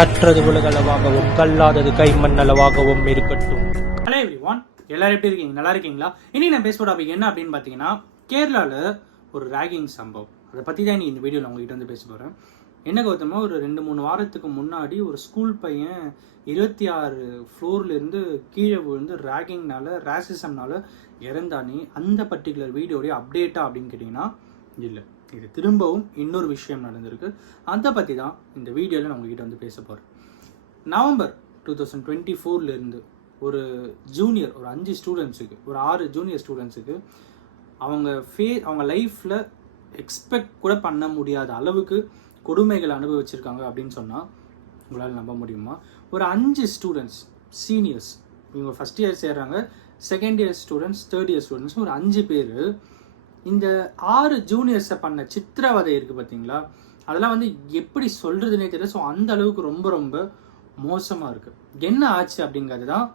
கற்றது உலகளவாகவும் கல்லாதது கைமண்ணளவாகவும் இருக்கட்டும். Hello everyone, எல்லாரும் எப்படி இருக்கீங்க? நல்லா இருக்கீங்களா? இன்னைக்கு நான் பேச போற டாபிக் என்ன அப்படின்னு பார்த்தீங்கன்னா, கேரளாவில் ஒரு ரேகிங் சம்பவம். அதை பற்றி தான் இந்த வீடியோவில் உங்ககிட்ட வந்து பேச போகிறேன். என்ன கௌதமா, ஒரு 2-3 வாரத்துக்கு முன்னாடி ஒரு ஸ்கூல் பையன் 26 ஃப்ளோர்லேருந்து கீழே விழுந்து ரேசிசம்னால இறந்தானே. அந்த பர்டிகுலர் வீடியோடைய அப்டேட்டா அப்படின்னு கேட்டிங்கன்னா இல்லை. இது திரும்பவும் இன்னொரு விஷயம் நடந்திருக்கு. அதை பற்றி தான் இந்த வீடியோவில் நான் உங்ககிட்ட வந்து பேச போகிறேன். நவம்பர் 2024 ஒரு ஜூனியர், ஒரு 5 ஸ்டூடெண்ட்ஸுக்கு, ஒரு 6 ஜூனியர் ஸ்டூடெண்ட்ஸுக்கு அவங்க லைஃப்பில் எக்ஸ்பெக்ட் கூட பண்ண முடியாத அளவுக்கு கொடுமைகள் அனுபவிச்சிருக்காங்க அப்படின்னு சொன்னால் உங்களால் நம்ப முடியுமா? ஒரு 5 ஸ்டூடெண்ட்ஸ், சீனியர்ஸ், இவங்க ஃபஸ்ட் இயர் சேர்றாங்க, second year students, third year students, ஒரு 5 பேர் இந்த 6 ஜூனியர்ஸை பண்ண சித்திரவதை இருக்குது பார்த்தீங்களா? அதெல்லாம் வந்து எப்படி சொல்கிறதுனே தெரியல. ஸோ அந்த அளவுக்கு ரொம்ப ரொம்ப மோசமாக இருக்குது. என்ன ஆச்சு அப்படிங்கிறது தான்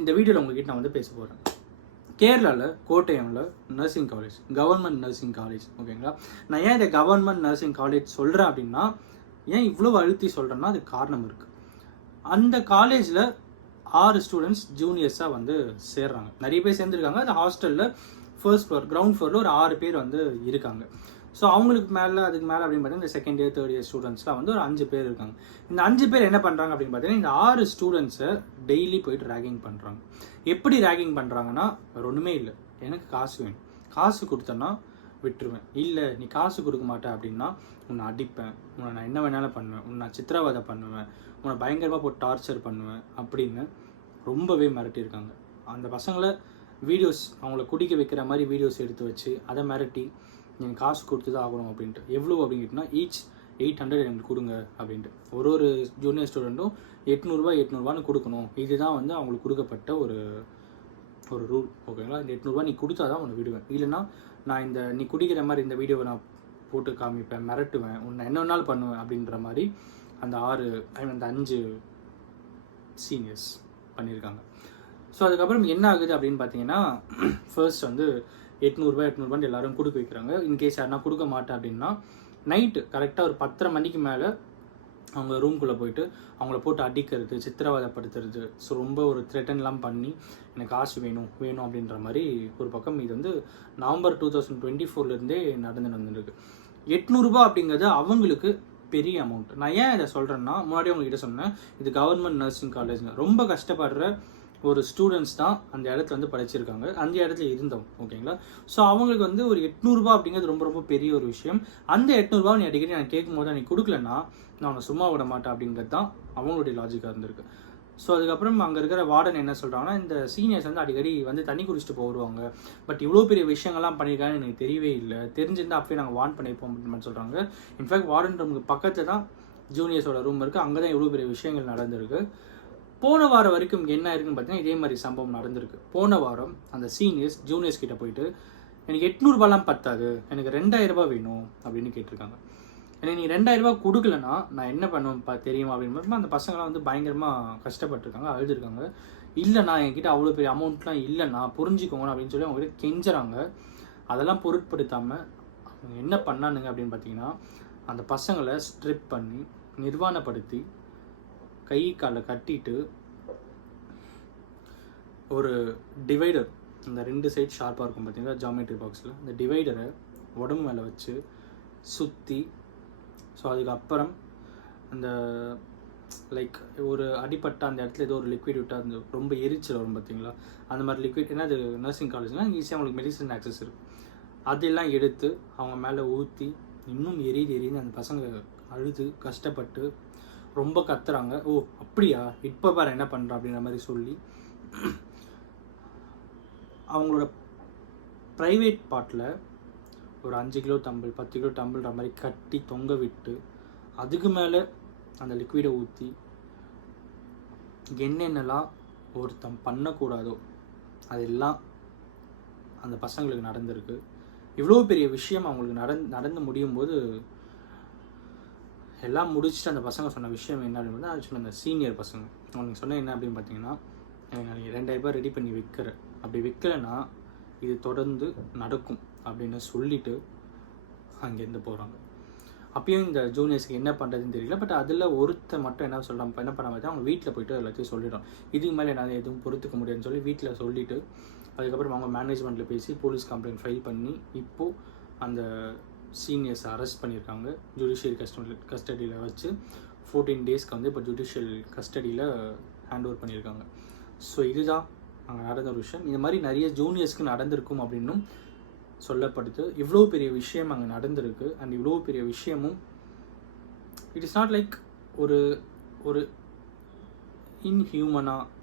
இந்த வீடியோவில் உங்ககிட்ட நான் வந்து பேச போகிறேன். கேரளாவில் கோட்டயமில் nursing college, government nursing college, ஓகேங்களா? நான் ஏன் இதை கவர்மெண்ட் நர்சிங் காலேஜ் சொல்கிறேன் அப்படின்னா, ஏன் இவ்வளோ அழுத்தி சொல்கிறேன்னா அது காரணம் இருக்குது. அந்த காலேஜில் 6 ஸ்டூடெண்ட்ஸ் ஜூனியர்ஸாக வந்து சேர்றாங்க. நிறைய பேர் சேர்ந்துருக்காங்க. அந்த ஹாஸ்டலில் ஃபர்ஸ்ட் ஃப்ளோர், கிரவுண்ட் ஃப்ளோரில் ஒரு 6 பேர் வந்து இருக்காங்க. ஸோ அவங்களுக்கு மேலே, அதுக்கு மேலே அப்படின்னு பார்த்தீங்கன்னா இந்த செகண்ட் இயர், தேர்ட் இயர் ஸ்டூடெண்ட்ஸ்லாம் வந்து ஒரு 5 பேர் இருக்காங்க. இந்த 5 பேர் என்ன பண்ணுறாங்க அப்படின்னு பார்த்தீங்கன்னா, இந்த 6 ஸ்டூடெண்ட்ஸை டெய்லி போயிட்டு ரேகிங் பண்ணுறாங்க. எப்படி ரேகிங் பண்ணுறாங்கன்னா, வேறு ஒன்றுமே இல்லை, எனக்கு காசு வேணும், காசு கொடுத்தேன்னா விட்டுருவேன், இல்லை நீ காசு கொடுக்க மாட்டேன் அப்படின்னா உன்னை அடிப்பேன், உன்னை நான் என்ன வேணாலும் பண்ணுவேன், உன்னை நான் சித்திரவதை பண்ணுவேன், உன்னை பயங்கரமாக போட்டு டார்ச்சர் பண்ணுவேன் அப்படின்னு ரொம்பவே மிரட்டியிருக்காங்க. அந்த பசங்களை வீடியோஸ், அவங்கள குடிக்க வைக்கிற மாதிரி வீடியோஸ் எடுத்து வச்சு அதை மிரட்டி நீங்கள் காசு கொடுத்து தான் ஆகணும் அப்படின்ட்டு. எவ்வளோ அப்படின்னு கேட்டிங்கன்னா, ஈச் 800 எனக்கு கொடுங்க அப்படின்ட்டு. ஒரு ஜூனியர் ஸ்டூடெண்ட்டும் 800 கொடுக்கணும். இதுதான் வந்து அவங்களுக்கு கொடுக்கப்பட்ட ஒரு ரூல், ஓகேங்களா? இந்த 800 நீ கொடுத்தா தான் உன்னை விடுவேன், இல்லைன்னா நான் நீ குடிக்கிற மாதிரி இந்த வீடியோவை நான் போட்டு காமிப்பேன், மிரட்டுவேன், உன்னை என்ன வேணாலும் பண்ணுவேன் அப்படின்ற மாதிரி அந்த 5 சீனியர்ஸ் பண்ணியிருக்காங்க. ஸோ அதுக்கப்புறம் என்ன ஆகுது அப்படின்னு பார்த்தீங்கன்னா, ஃபர்ஸ்ட் வந்து 800 எல்லாரும் கொடுக்க வைக்கிறாங்க. இன்கேஸ் யாருனா கொடுக்க மாட்டேன் அப்படின்னா நைட்டு கரெக்டாக ஒரு 10:30 மணிக்கு மேலே அவங்க ரூம்குள்ளே போயிட்டு அவங்கள போட்டு அடிக்கிறது, சித்திரவதைப்படுத்துறது, ஸோ ரொம்ப ஒரு த்ரெட்டன்லாம் பண்ணி எனக்கு காசு வேணும் அப்படின்ற மாதிரி ஒரு பக்கம் இது வந்து நவம்பர் 2024 நடந்துருக்கு. 800 அப்படிங்கிறது அவங்களுக்கு பெரிய அமௌண்ட். நான் ஏன் இதை சொல்கிறேன்னா, முன்னாடி உங்ககிட்ட சொன்னேன், இது கவர்மெண்ட் நர்சிங் காலேஜ்னு. ரொம்ப கஷ்டப்படுற ஒரு ஸ்டூடெண்ட்ஸ் தான் அந்த இடத்துல வந்து படிச்சிருக்காங்க, அந்த இடத்துல இருந்தவங்க, ஓகேங்களா? ஸோ அவங்களுக்கு வந்து ஒரு 800 அப்படிங்கிறது ரொம்ப ரொம்ப பெரிய ஒரு விஷயம். அந்த 800 நீ அடிக்கடி நான் கேட்கும்போது நீ கொடுக்கலன்னா நான் உன்னை சும்மா விட மாட்டேன் அப்படிங்கிறது தான் அவங்களுடைய லாஜிக்காக இருந்திருக்கு. ஸோ அதுக்கப்புறம் அங்கே இருக்கிற வார்டன் என்ன சொல்கிறாங்கன்னா, இந்த சீனியர்ஸ் வந்து அடிக்கடி வந்து தண்ணி குடிச்சிட்டு போடுவாங்க, பட் இவ்வளோ பெரிய விஷயங்கள்லாம் பண்ணியிருக்காங்கன்னு எனக்கு தெரியவே இல்லை, தெரிஞ்சிருந்தால் அப்பயே நாங்கள் வார்ன் பண்ணியிருப்போம் அப்படின்னு சொல்கிறாங்க. இன்ஃபேக்ட் வார்டன் ரூமுக்கு பக்கத்தில் தான் ஜூனியர்ஸோட ரூம் இருக்குது, அங்கே தான் இவ்வளோ பெரிய விஷயங்கள் நடந்திருக்கு. போன வாரம் வரைக்கும் என்ன இருக்குன்னு பார்த்தீங்கன்னா, இதே மாதிரி சம்பவம் நடந்திருக்கு. போன வாரம் அந்த சீனியர்ஸ் ஜூனியர்ஸ் கிட்ட போயிட்டு, எனக்கு 800 பத்தாது, எனக்கு 2000 வேணும் அப்படின்னு கேட்டிருக்காங்க. எனக்கு நீ 2000 கொடுக்கலன்னா நான் என்ன பண்ணுவேன் தெரியுமா அப்படின்னு அந்த பசங்களாம் வந்து பயங்கரமாக கஷ்டப்பட்டுருக்காங்க, அழுதுருக்காங்க. இல்லைண்ணா என்கிட்ட அவ்வளோ பெரிய அமௌண்ட்லாம் இல்லைண்ணா, புரிஞ்சுக்கோங்க அப்படின்னு சொல்லி அவங்க கிட்ட கெஞ்சுறாங்க. அதெல்லாம் பொருட்படுத்தாமல் அவங்க என்ன பண்ணானுங்க அப்படின்னு பார்த்தீங்கன்னா, அந்த பசங்களை ஸ்ட்ரிப் பண்ணி நிர்வாணப்படுத்தி கை காலை கட்டிட்டு ஒரு டிவைடர், அந்த 2 சைட் ஷார்ப்பாக இருக்கும் பார்த்தீங்களா ஜாமெட்ரி பாக்ஸில், அந்த டிவைடரை உடம்பு மேலே வச்சு சுற்றி, ஸோ அதுக்கப்புறம் அந்த லைக் ஒரு அடிப்பட்ட அந்த இடத்துல ஏதோ ஒரு லிக்விட் விட்டால் அந்த ரொம்ப எரிச்சல் வரும் பார்த்தீங்களா, அந்த மாதிரி லிக்விட், ஏன்னா அது நர்சிங் காலேஜ்னால் ஈஸியாக அவங்களுக்கு மெடிசன் ஆக்சஸ் இருக்குது, அதெல்லாம் எடுத்து அவங்க மேலே ஊற்றி இன்னும் எரியுது அந்த பசங்க அழுது கஷ்டப்பட்டு ரொம்ப கத்துறாங்க. ஓ அப்படியா, இப்போ பாரு என்ன பண்ணுறா அப்படின்ற மாதிரி சொல்லி அவங்களோட ப்ரைவேட் பார்ட்டில் ஒரு 5 கிலோ டம்பிள், 10 கிலோ டம்பிள்ன்ற மாதிரி கட்டி தொங்க விட்டு அதுக்கு மேலே அந்த லிக்விடை ஊற்றி என்னென்னலாம் ஒருத்தன் பண்ணக்கூடாதோ அதெல்லாம் அந்த பசங்களுக்கு நடந்திருக்கு. இவ்வளோ பெரிய விஷயம் அவங்களுக்கு நடந்து முடியும் போது எல்லாம் முடிச்சுட்டு அந்த பசங்க சொன்ன விஷயம் என்ன அப்படின்னு ஆக்சுவலாக அந்த சீனியர் பசங்க அவனுக்கு சொன்ன என்ன அப்படின்னு பார்த்தீங்கன்னா, நீங்கள் 2000 ரெடி பண்ணி வைக்கிறேன், அப்படி வைக்கலைன்னா இது தொடர்ந்து நடக்கும் அப்படின்னு சொல்லிட்டு அங்கேருந்து போகிறாங்க. அப்பயும் இந்த ஜூனியர்ஸ்க்கு என்ன பண்ணுறதுன்னு தெரியல. பட் அதில் ஒருத்தர் மட்டும் என்ன பண்ண பார்த்தா அவங்க வீட்டில் போயிட்டு எல்லாத்தையும் சொல்லிடும். இதுக்கு மேலே என்னால் எதுவும் பொறுத்துக்க முடியாதுன்னு சொல்லி வீட்டில் சொல்லிவிட்டு அதுக்கப்புறம் அவங்க மேனேஜ்மெண்ட்டில் பேசி போலீஸ் கம்ப்ளைண்ட் ஃபைல் பண்ணி இப்போது அந்த சீனியர்ஸை அரெஸ்ட் பண்ணியிருக்காங்க. ஜுடிஷியல் கஸ்டடியில் வச்சு 14 டேஸ்க்கு வந்து இப்போ ஜுடிஷியல் கஸ்டடியில் ஹேண்ட் ஓவர் பண்ணியிருக்காங்க. ஸோ இதுதான் அங்கே நடந்த ஒரு விஷயம். இந்த மாதிரி நிறைய ஜூனியர்ஸ்க்கு நடந்திருக்கும் அப்படின்னும் சொல்லப்படுது. இவ்வளோ பெரிய விஷயம் அங்கே நடந்திருக்கு. அண்ட் இவ்வளோ பெரிய விஷயமும் இட் இஸ் நாட் லைக் ஒரு ஒரு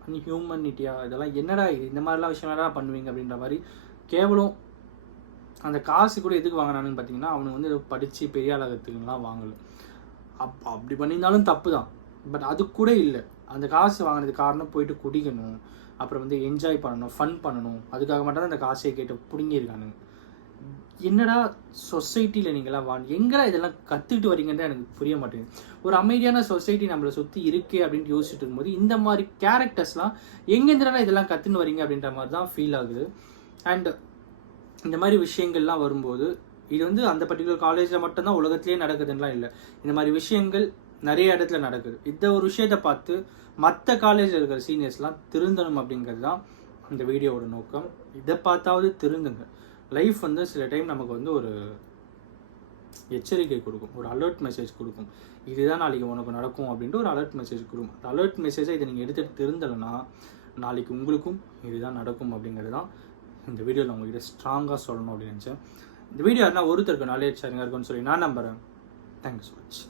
அன்ஹியூமனிட்டியா இதெல்லாம் என்னடா இது, இந்த மாதிரிலாம் விஷயம் என்னடா பண்ணுவீங்க அப்படின்ற மாதிரி கேவலம். அந்த காசு கூட எதுக்கு வாங்கினான்னு பார்த்தீங்கன்னா அவனுக்கு வந்து படித்து பெரிய ஆளாகிறதுக்குலாம் வாங்கலை. அப்படி பண்ணியிருந்தாலும் தப்பு தான். பட் அது கூட இல்லை. அந்த காசு வாங்கினது காரணம் போயிட்டு குடிக்கணும், அப்புறம் வந்து என்ஜாய் பண்ணணும், ஃபன் பண்ணணும். அதுக்காக மட்டும் தான் அந்த காசையை கேட்டு பிடுங்கியிருக்கானுங்க. என்னடா சொசைட்டியில் நீங்களாம் எங்கடா இதெல்லாம் கற்றுக்கிட்டு வரீங்கன்னு எனக்கு புரிய மாட்டேங்குது. ஒரு அமைதியான சொசைட்டி நம்மளை சுற்றி இருக்கே அப்படின்ட்டு யோசிச்சுட்டு இருக்கும்போது இந்த மாதிரி கேரக்டர்ஸ்லாம் எங்கேருந்துடா இதெல்லாம் கற்றுன்னு வரீங்க அப்படின்ற மாதிரி தான் ஃபீல் ஆகுது. அண்ட் இந்த மாதிரி விஷயங்கள்லாம் வரும்போது இது வந்து அந்த பர்டிகுலர் காலேஜில் மட்டும்தான் உலகத்திலே நடக்குதுன்னெலாம் இல்லை. இந்த மாதிரி விஷயங்கள் நிறைய இடத்துல நடக்குது. இந்த ஒரு விஷயத்தை பார்த்து மற்ற காலேஜில் இருக்கிற சீனியர்ஸ்லாம் திருந்தணும் அப்படிங்கிறது தான் இந்த வீடியோவோட நோக்கம். இதை பார்த்தாவது திருந்துங்க. லைஃப் வந்து சில டைம் நமக்கு வந்து ஒரு எச்சரிக்கை கொடுக்கும், ஒரு அலர்ட் மெசேஜ் கொடுக்கும். இதுதான் நாளைக்கு உனக்கு நடக்கும் அப்படின்ட்டு ஒரு அலர்ட் மெசேஜ் கொடுக்கும். அந்த அலர்ட் மெசேஜை இதை நீங்கள் எடுத்துகிட்டு திருந்தலைன்னா நாளைக்கு உங்களுக்கும் இதுதான் நடக்கும் அப்படிங்கிறது தான் இந்த வீடியோவில் நான் உங்கள்கிட்ட ஸ்ட்ராங்காக சொல்லணும் அப்படின்னு நினச்சேன். இந்த வீடியோ இருந்தால் ஒருத்தருக்கு நாலேஜ் ஷேரிங்காக இருக்கும்னு சொல்லி நான் நம்புகிறேன். Thank you so much.